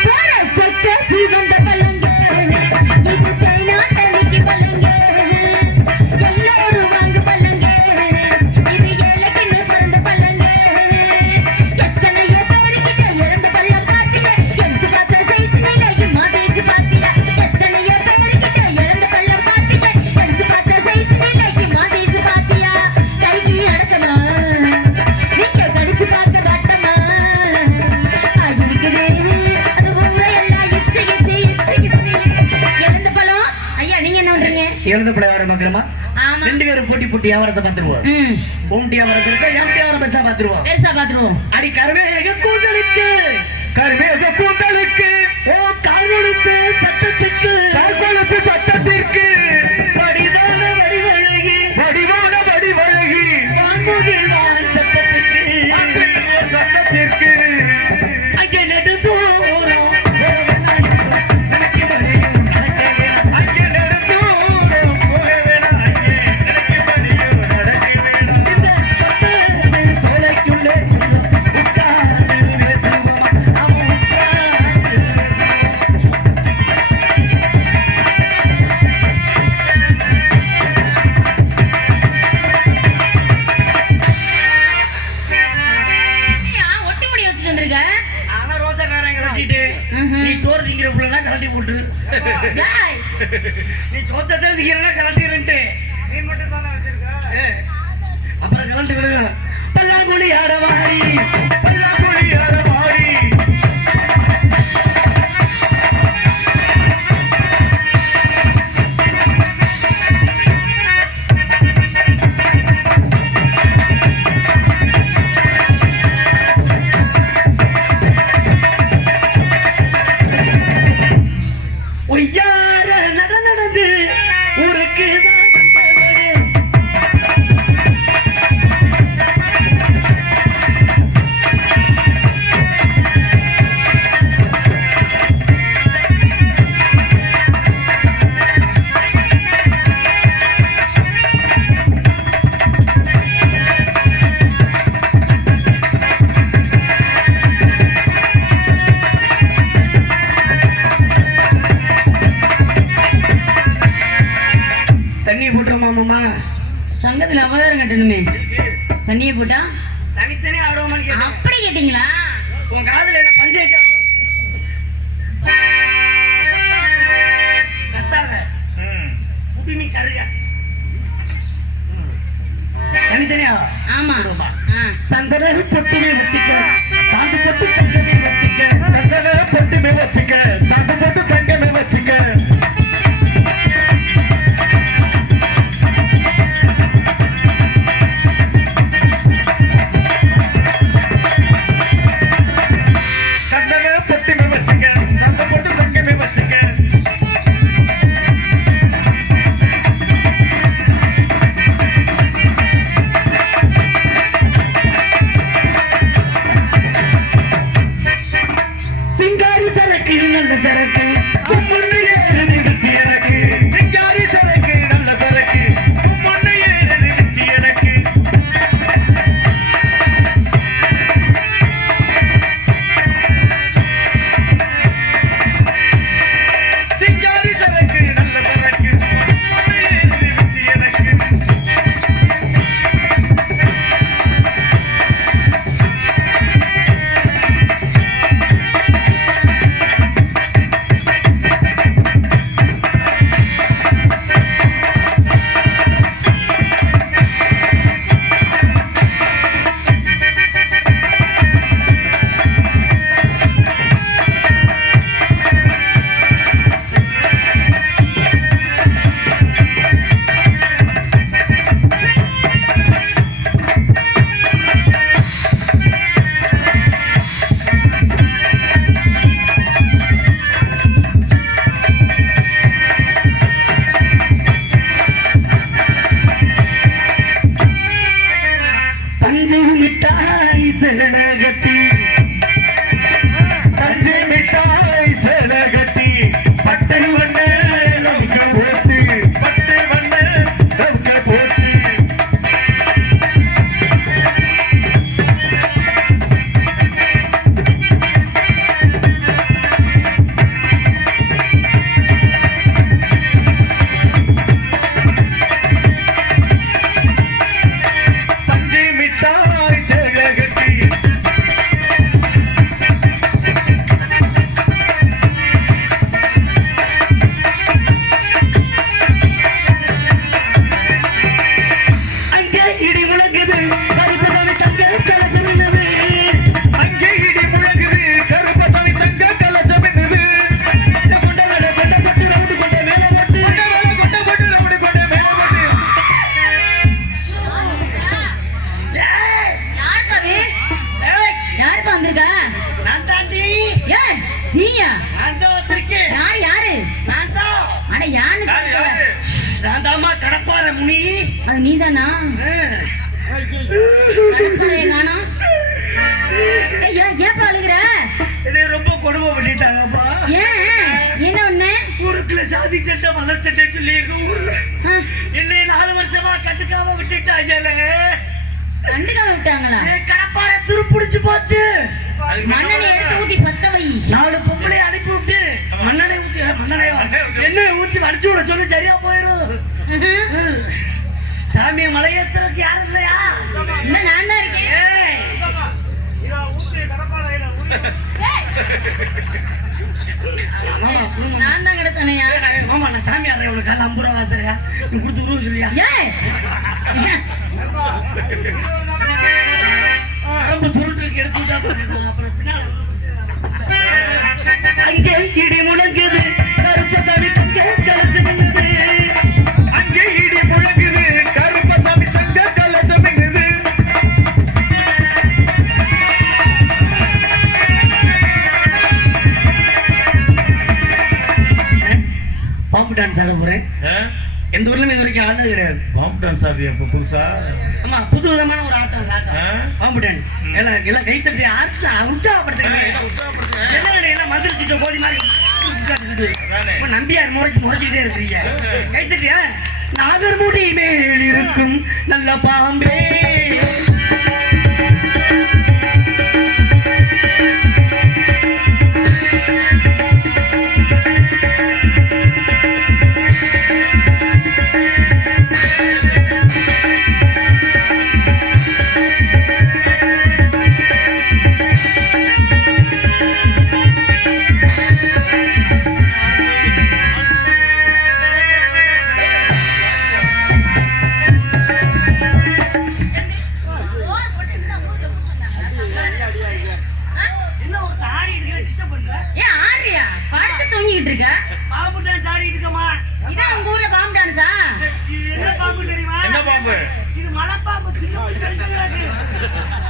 போற செக்க ஜீவந்த பழங்க இது தைநாட்டனிக்கு பழங்க எல்லாரும் வாங்க பழங்க இது ஏழைக்குன்னு பிறந்த பழங்க எத்தனையோ பேருக்கிட்ட இழந்த பழம் பாட்டியா எடுத்து பார்த்த சைஸ் நிலையும் மாதேஜ் பாட்டியா எத்தனையோ பேருக்கிட்ட இழந்த பழம் பாட்டியா எடுத்து பார்த்த சைஸ் நிலையும் மாதேஜ் பாட்டியா கைக்கு அடக்கமா நீங்க கடிச்சு பார்க்க வட்டமா இருக்குது அது உங்களை எல்லாம் இச்சு இழந்த பழம். ஐயா நீங்க என்ன பண்றீங்க? இழந்த பழம் வியாபாரம் பாக்குறமா? 2 பேரும் போட்டி வியாபாரத்தை பாத்துருவோம். ஓம் வியாபாரம் இருக்கா? எம் வியாபாரம் பெருசா பாத்துருவோம். அடி கருவேக கூந்தலுக்கு ஓ கால்வழுத்து சட்டத்திற்கு வடிவான வடிவழகி வான்முகில்வான் சட்டத்திற்கு அங்கே நெடுந்தூரம் நீ சோறு திங்கிற புள்ளனா கலட்டி போட்டு நீ சோத்தத்தை திங்கிறனா கலட்டிட்டு நீ மட்டும் தானே வச்சிருக்க. அப்புறம் கலட்டி விடுங்க. பல்லாங்குழி ஆடவாடி சங்கத்துல அவதாரம் கட்டணுமே. தண்ணியை போட்டா தனித்தனி ஆடுவோமான்னு கேட்டேன். அப்படி கேட்டீங்களா? உன் காதுல என்ன பஞ்சாயத்து ஆட்டம்? கத்தாத புதுமி கருக தனித்தனியா. ஆமா. சந்தன பொட்டுமே வச்சுக்க, சாந்து பொட்டு தங்கமே வச்சுக்க, சந்தன பொட்டுமே வச்சுக்க, சாந்து பொட்டு தங்கமே வச்சுக்க. சந்தன பொட்டுமே வச்சுக்க, சாந்து பொட்டு தங்கமே வச்சுக்க. சிங்காரி சரக்கு நல்ல சரக்கு முன்னு ஏறு நிறுத்தி எனக்கு. சிங்காரி சரக்கு நல்ல சரக்கு முன்னு ஏறு நிறுத்தி எனக்கு. சிங்காரி சரக்கு நல்ல சரக்கு முன்னு ஏறு நிறுத்தி எனக்கு. பஞ்சு மிட்டாய் செலகட்டி, பஞ்சு மிட்டாய் செலகட்டி, பட்டு வண்ண நமக்கு போட்டு, பட்டு வண்ண நமக்கு போட்டு. பஞ்சு மிட்டாய் செலகட்டி. அங்கே இடி முழங்குது, கருப்பசாமி தங்க கலசம் என்னது. அங்கே இடி முழங்குது, கருப்பசாமி தங்க கலசம் என்னது. கொண்ட வேலை கொண்ட பட்டு ரவுண்டு கொண்ட மேல போட்டு, கொண்ட வேலை கொண்ட பட்டு ரவுண்டு கொண்ட மேல போட்டு. யாருப்பா அது? ஏய், யாருப்பா வந்திருக்கா? நான் தாண்டி. ஏய், நீயா? நான் தான் வந்திருக்கேன். யாரு? நான் தான். அட யாரு? நான் தாம்மா கடப்பார முனி. அது நீதானா? கடற்கரையை காணோம். ஏப்பா அழுகுற? என்னை ரொம்ப கொடுமை பண்ணிட்டாங்கப்பா. ஏன்? என்ன ஒண்ணு? ஊருக்குள்ள சாதி சட்டை மத சட்டை சொல்லி எங்க ஊர்ல என்னை 4 வருஷமா கண்டுக்காம விட்டுட்டாங்களே. கண்டுக்காம விட்டாங்களா? கடப்பார துருப்பிடிச்சு போச்சு. மண்ணெண்ணை எடுத்து ஊத்தி பத்த வை. 4 பொம்பளை அனுப்பி விட்டு மண்ணெண்ணெய் ஊத்தி எண்ணெய் ஊத்தி வடிச்சு விட சொல்லி சரியா போயிரும். சாமிய மலையேத்துறதுக்கு யாரும் இல்லையா? இன்னும் நான் தான் இருக்கேன். ஏய், நான் தான் கிடத்தனையா? மாமா நான் சாமி அறைய உனக்கு கால 50 ரூபா வாத்துறியா? நீ கொடுத்து உருவம் சொல்லியா? ஏய், ரொம்ப சுருட்டுக்கு எடுத்துட்டா அப்புறம் பின்னால அங்கே இடி முழங்குது, கருப்பசாமி தங்க கலசம் என்னது. அங்கே இடி முழங்குது, கருப்பசாமி தங்க கலசம் என்னது. பாம்பு டான்ஸ் ஆட போறேன். எந்த ஊர்லயும் இது வரைக்கும் ஆடுறது கிடையாது. பாம்பு டான்ஸ் ஆடுறியா இப்ப புதுசா? ஆமா, புது விதமான ஒரு ஆட்டம் பாம்பு டான்ஸ். எல்லாம் கைத்தட்டி ஆட்டம் உற்சாகப்படுத்துங்க. எல்லாம் மதுரை சுட்ட கோழி மாதிரி நம்பியார் முறைச்சுக்கிட்டே இருக்கிறீங்க. கைத்தட்டியா? நாகர்முடி மேல் இருக்கும் நல்ல பாம்பே,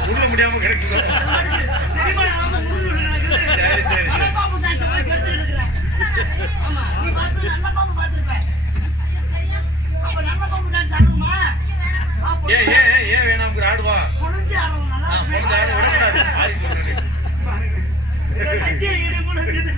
உள்ள முடியாம கிடைக்குது. தெரியுமா? ஆமா, முள்ளு கிடக்குது. சரி சரி நல்ல பாம்பு சாப்பிட்ட மாதிரி கடிச்சிட்டு இருக்கிறேன். ஆமா, நீ பார்த்து நல்ல பாம்பு பார்த்திருப்ப. அப்ப நல்ல பாம்பு டான்ஸ் ஆடுமா? ஏ ஏ ஏ வேணாம் ஆடுவா. பொழிஞ்சு ஆடுவோம் நல்லா. பொழுது ஆட விடக்கூடாது. ஆடி சொல்றேன். கட்சியை ஈடு போடுறது.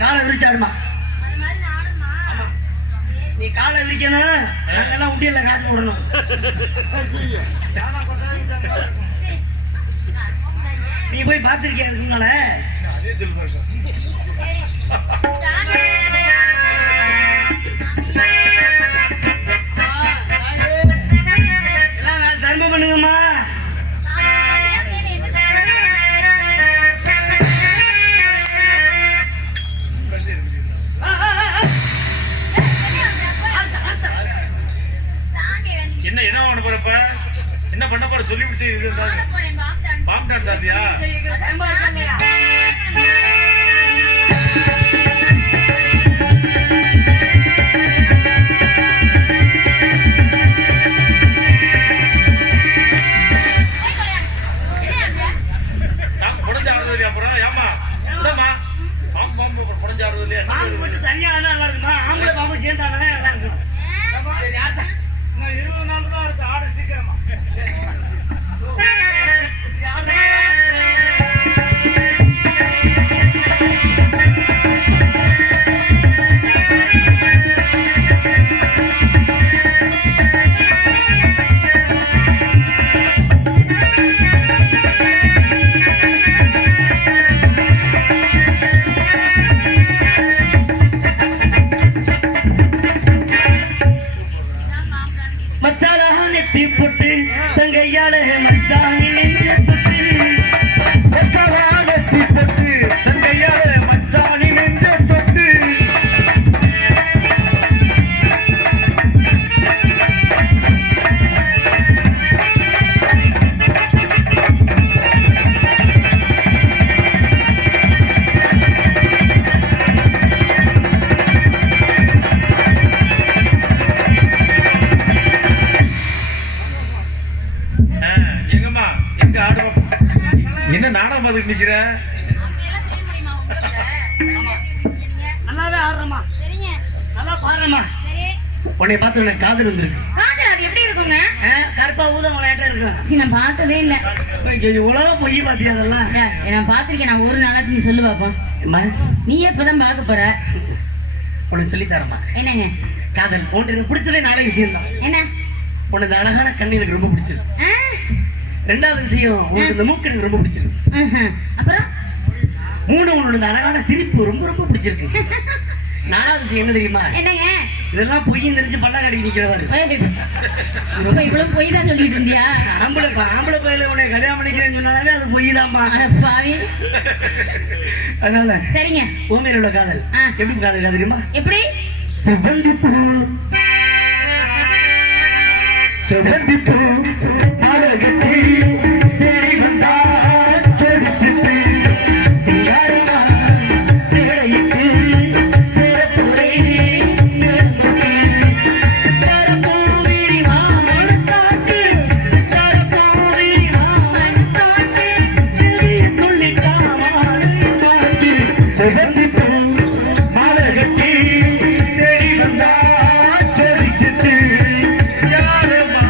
காலை விரிச்சு ஆடுமா? நீ காலை விரிக்கணும், நாங்கெல்லாம் உண்டியல்ல காசு போடணும். நீ போய் பார்த்திருக்கியா அதுக்கு முன்னால? அதே சொல்லுங்க. எல்லாம் தர்மம் பண்ணுங்கம்மா. என்ன என்ன பண்ண போறப்ப? என்ன பண்ண போற சொல்லி விட்டு இது பாம்பு டான்ஸ் ஆதியா? புடஞ்சாடுறது இல்லையா? அப்புறம் ஏமா இல்லம்மா பாம்பு பாம்பு புடஞ்சாடுறது இல்லையா? பாம்பு மட்டும் தனியா ஆனா நல்லா இருக்குமா? ஆம்பளை பாம்பு சேர்ந்தானே நல்லா இருக்கும். சரி, ஆட்டா. இன்னும் 20 நாள் தான் இருக்கு. ஆடு சீக்கிரமா. மச்சான நெத்தி போட்டு தங்கையால மச்சானி நெஞ்ச தொட்டு நெத்தி பொட்டு தங்கையால மச்சானி நெஞ்ச தொட்டு எங்கம்மா எங்க ஆடுவோம்? என்ன நாடகம் பார்த்துட்டு நிக்கிற? நல்லாவே ஆடுறமா, நல்லா பாடுறமா. உன்னை பார்த்து எனக்கு காதல் வந்திருக்கு. காதல் அது எப்படி இருக்குங்க? கருப்பா ஊதம் விளையாட்டா இருக்கும். சீ, நான் பார்த்ததே இல்ல. உலக பொய் பாத்தியா அதெல்லாம்? நான் பார்த்திருக்கேன். நான் ஒரு நாளாச்சும் நீ சொல்லு பாப்போம். அம்மா, நீ எப்பதான் பார்க்க போற? உனக்கு சொல்லி தரமா என்னங்க? காதல் உனக்கு எனக்கு பிடிச்சதே 4 விஷயம் தான். என்ன? உனக்கு அழகான கண்ணு எனக்கு ரொம்ப பிடிச்சது. ஆ? 2வது விஷயம் உனக்கு இந்த மூக்கு எனக்கு ரொம்ப பிடிச்சிருக்கு. அப்புறம் 3 உன்னோட இந்த அழகான சிரிப்பு ரொம்ப ரொம்ப பிடிச்சிருக்கு. 4வது விஷயம் என்ன தெரியுமா? என்னங்க? இதெல்லாம் பொய்யும் தெரிஞ்சு பல்லாக்காடி நிக்கிறவாரு. இப்ப இவ்வளவு பொய் தான் சொல்லிட்டு இருந்தியா? ஆம்பளை பையில உன்னை கல்யாணம் பண்ணிக்கிறேன்னு சொன்னாலே அது பொய் தான்ப்பா. அட பாவி. அதனால சரிங்க. உண்மையில உள்ள காதல் எப்படி காதல் தெரியுமா? எப்படி? செவ்வந்தி பூ செவ்வந்தி பூ அழகத்தை தேடி வந்தால் தொடிச்சிட்டு சிங்காரமா திரையிட்டு சேரப்புரை நிறந்தோட்டி தரப்பூரி மாமணத்தாட்டு தரப்பூரி மாமணத்தாட்டு துள்ளிட்டாமாறு மாட்டு செவ்வந்தி பூ மாலகத்தை தேடி வந்தால் தொடிச்சிட்டு யாரமா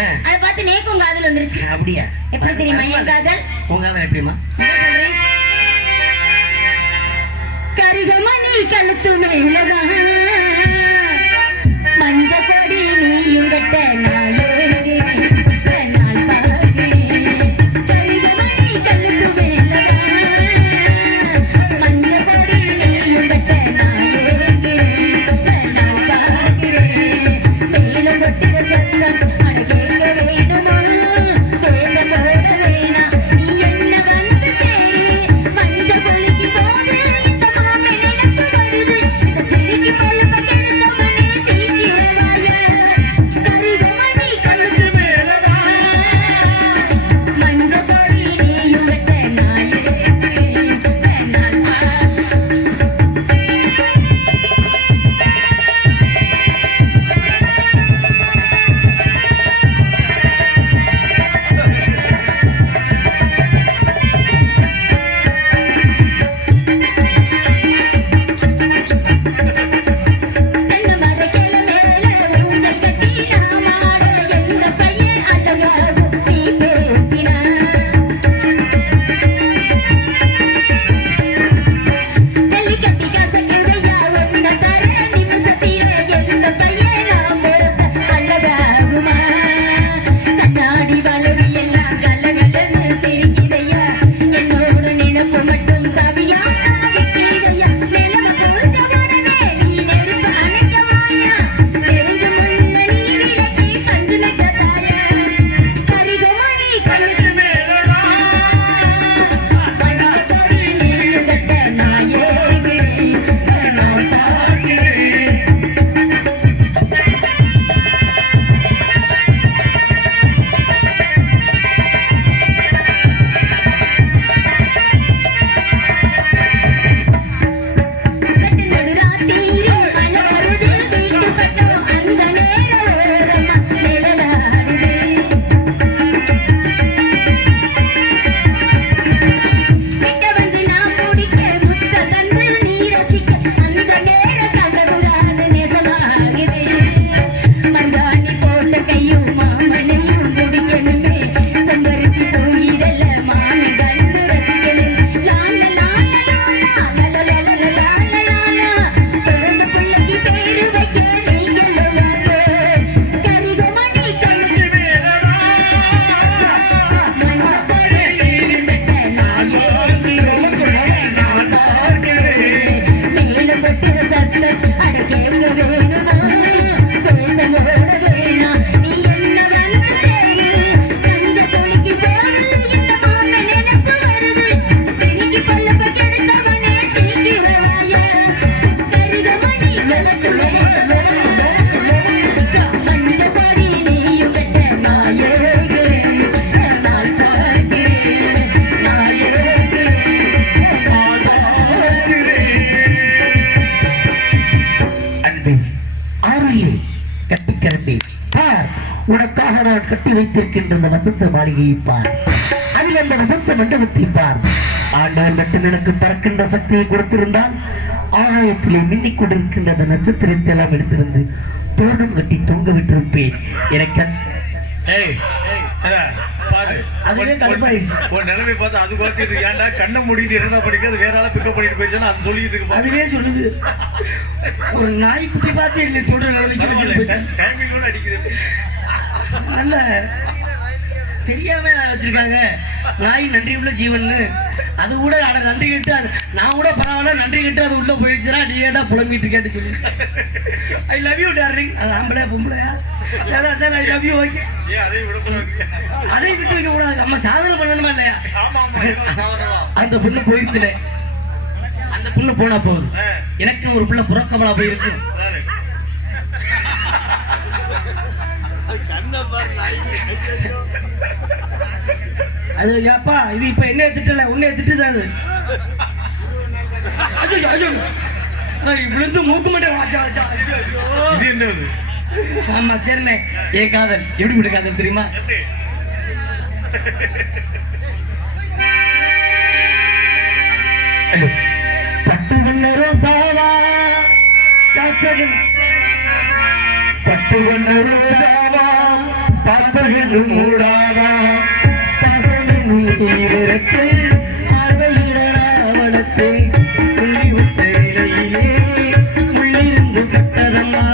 அதை பார்த்து நேக்கு உங்க காதல் வந்துருச்சு. அப்படியா? எப்படி தெரியுமா என் காதல்? உங்க காதல் எப்படிமா? கரிகமணி கழுத்து மேலதான் மஞ்ச கொடி நீயும் கட்ட நாளே நாள் பார்க்கிறேன். கரிகமணி கழுத்து மேலதான் மஞ்ச கொடி நீயும் கட்ட நாளே நாள் பார்க்கிறேன். மேலும் கொட்டிட சத்தம் அட கேட்க வேண்டுமோ பேச போட வேணா நீ என்ன வந்து சேரு மஞ்ச கொள்ளிக்கு போது இந்த மாமை நினைப்பு வருது இந்த சிரிக்கு பழுப்ப கெடுத்தவனே சீக்கிரவாயா. கரிகமணி கழுத்து மேலதான் மஞ்ச கொடி நீயும் கட்ட நாளே நாள் தென்னை மரக்கிள மேல ஊஞ்சல் கட்டி நாம் ஆட எந்த பையன் அழகாகும் நீ பேசினா. வெள்ளி கட்டி கசக்குதையா உன்னை தர நிமிஷத்திலே எந்த பையன் நாம் பேச அழகாகுமா. கண்ணாடி வளவி எல்லாம் கலகலன்னு சிரிக்குதையா என்னோட நினைப்பு மட்டும் கவியா விக்கிதையா. நிலம பொறுத்த உடனே நீ நெருப்பு அணைக்கவாயா நெருங்குமுள்ள நீ விளக்கி பஞ்சு மெத்த தாயா. கரிகமணி கழுத்து மஞ்சள் நீயும் கட்ட நாயேகிறேன் நான் பார்க்கிறேன். கட்டு நடு ராத்திரி மழை வருது வீட்டு பட்டம் அந்த நேர ஓரமா நிழலாடுது. கிட்ட வந்து நான் பிடிக்க முத்த தந்து நீ ரசிக்க அந்த நேர கதவுதான் நேசமாகுது. மந்தாணி போட்ட கையும் மாமனையும் பிடிக்கணுமே செம்பருத்தி பூயிரல்ல மாமி கண்டு ரசிக்கணும். லால லால லால லால லால லால பிறந்த பிள்ளைக்கு பேரு வைக்க நீங்களும் வாங்க. கரிகமணி கழுத்து மஞ்சள் கொடி நீயும் கட்ட நாயேகிறேன் நான் பார்க்கிறேன். மேலும் கொட்டுற சத்தம் அட கேட்க வேணுமா பேச போட வேணா நீ என்ன வந்து சேரு மஞ்ச கொள்ளிக்கு போது இந்த மாமை நினைப்பு வருது சிரிக்கு பல்லப்ப கெடுத்தவனே சீக்கிரவாயா. கரிகமணி விளக்கு மஞ்ச கொடி நீயும் கட்ட நாயேகிறேன் நாள் பார்க்கிறேன் நாயேகிறேன் நாள் பார்க்கிறேன். அன்பே ஆருயிரே கட்டிக்கரம்பே பார், உனக்காக நான் கட்டி வைத்திருக்கின்ற அந்த வசந்த மாளிகையை பார், அதில் அந்த வசந்த மண்டபத்தை பார். ஆண்டவன் மட்டும் எனக்கு பறக்கின்ற சக்தியை கொடுத்திருந்தால் ஆகாயத்திலே மின்னிக் கொண்டிருக்கின்ற அந்த நட்சத்திரத்தை எல்லாம் எடுத்திருந்து தோரணம் கட்டி தொங்க விட்டிருப்பேன். எனக்கு ஏய் அதான் பாரு அதுவே கடுப்பாயிருச்சு. உன் நிலைமை பார்த்து அது பார்த்துட்டு ஏன்டா கண்ணை மூடிட்டு என்ன படிக்க அது வேற ஆளா பிக்கப் பண்ணிட்டு போயிடுச்சுன்னா அது சொல்லிட்டு இருக்கு பாரு. அதுவே சொல்லுது ஒரு நாய்க்குட்டி பார்த்து இல்லை சொல்ற நிலைமைக்கு டைமிங் கூட அடிக்குது. நல்ல தெரியாம வச்சிருக்காங்க நாய் நன்றி உள்ள ஜீவன்னு. அது கூட அட நன்றி கேட்டு நான் கூட பரவாயில்ல நன்றி கேட்டு அது உள்ள போயிடுச்சுன்னா நீ ஏடா புலம்பிட்டு கேட்டு சொல்லி ஐ லவ் யூ டார்லிங். அது ஆம்பளை பொம்பளையா sir I love you okay. ஏன் அதையும் விடக்கூடாது? அதையும் விட்டு வைக்க கூடாது. நம்ம சாதனை பண்ணணுமா இல்லையா? ஆமா ஆமா சாதாரணமா அந்த பொண்ணு போயிடுச்சுல, அந்த பொண்ணு போனா போகுது. எனக்கு ஒரு பிள்ளை புறக்கமலா போயிருக்கு. அது ஏப்பா இது இப்ப என்ன திட்டல உன்னை திட்டுதாது. விழுந்து மூக்கு மட்டும் வாச்சா வாச்சா. இது என்னது? ஆமா சரிண்ணே. என் காதல் எப்படிப்பட்ட காதல் தெரியுமா? பட்டு வண்ணரும் சாவா பட்டு வண்ணரும் சாவா பார்த்தகனும் மூடாதா பகவனும் நீரிறக்கு பார்வையிடவனத்தை உள்ளிவிட்ட நிலையிலே உள்ளிருந்து பட்டதம்மா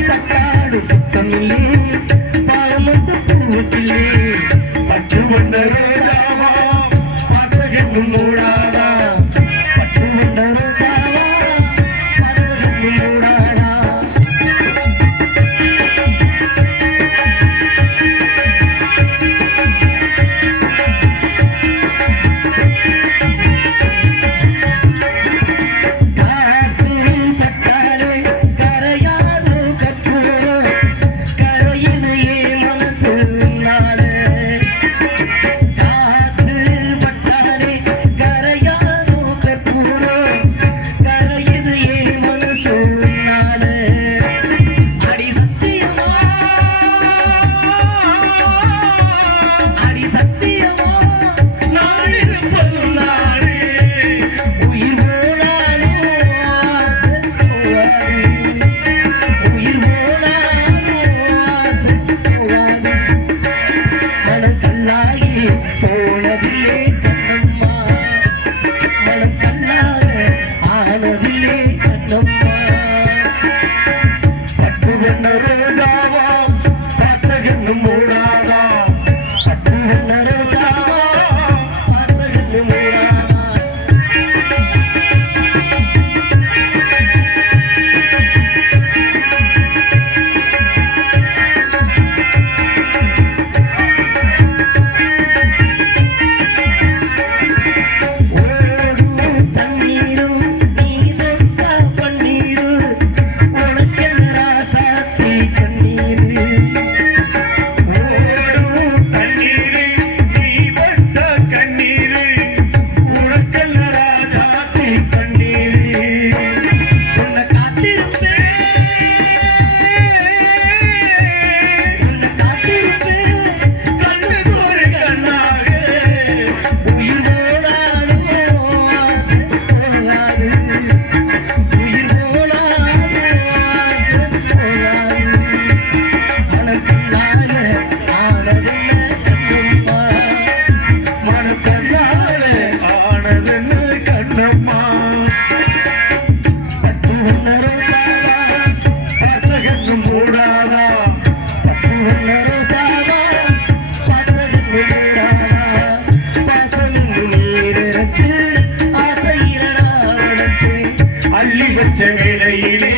பட்டாடு புத்தமில்லே பாலமந்த பூவத்திலே பட்டு வந்த ரோஜாவா பார்த்தகனும் மூடாதா பட்டு வந்த ரோஜாவா பார்த்தகனும் மூடாதா போனதில்லே கண்ணம்மா மனம் கண்ணாக ஆனதில்லே கண்ணம்மா பட்டு வண்ண ரோஜாவா பார்த்தகன்னு மூடாதா பட்டு வண்ண ரோஜாவா பார்த்தகன்னு மூடாதா அள்ளி வச்ச வேளையிலே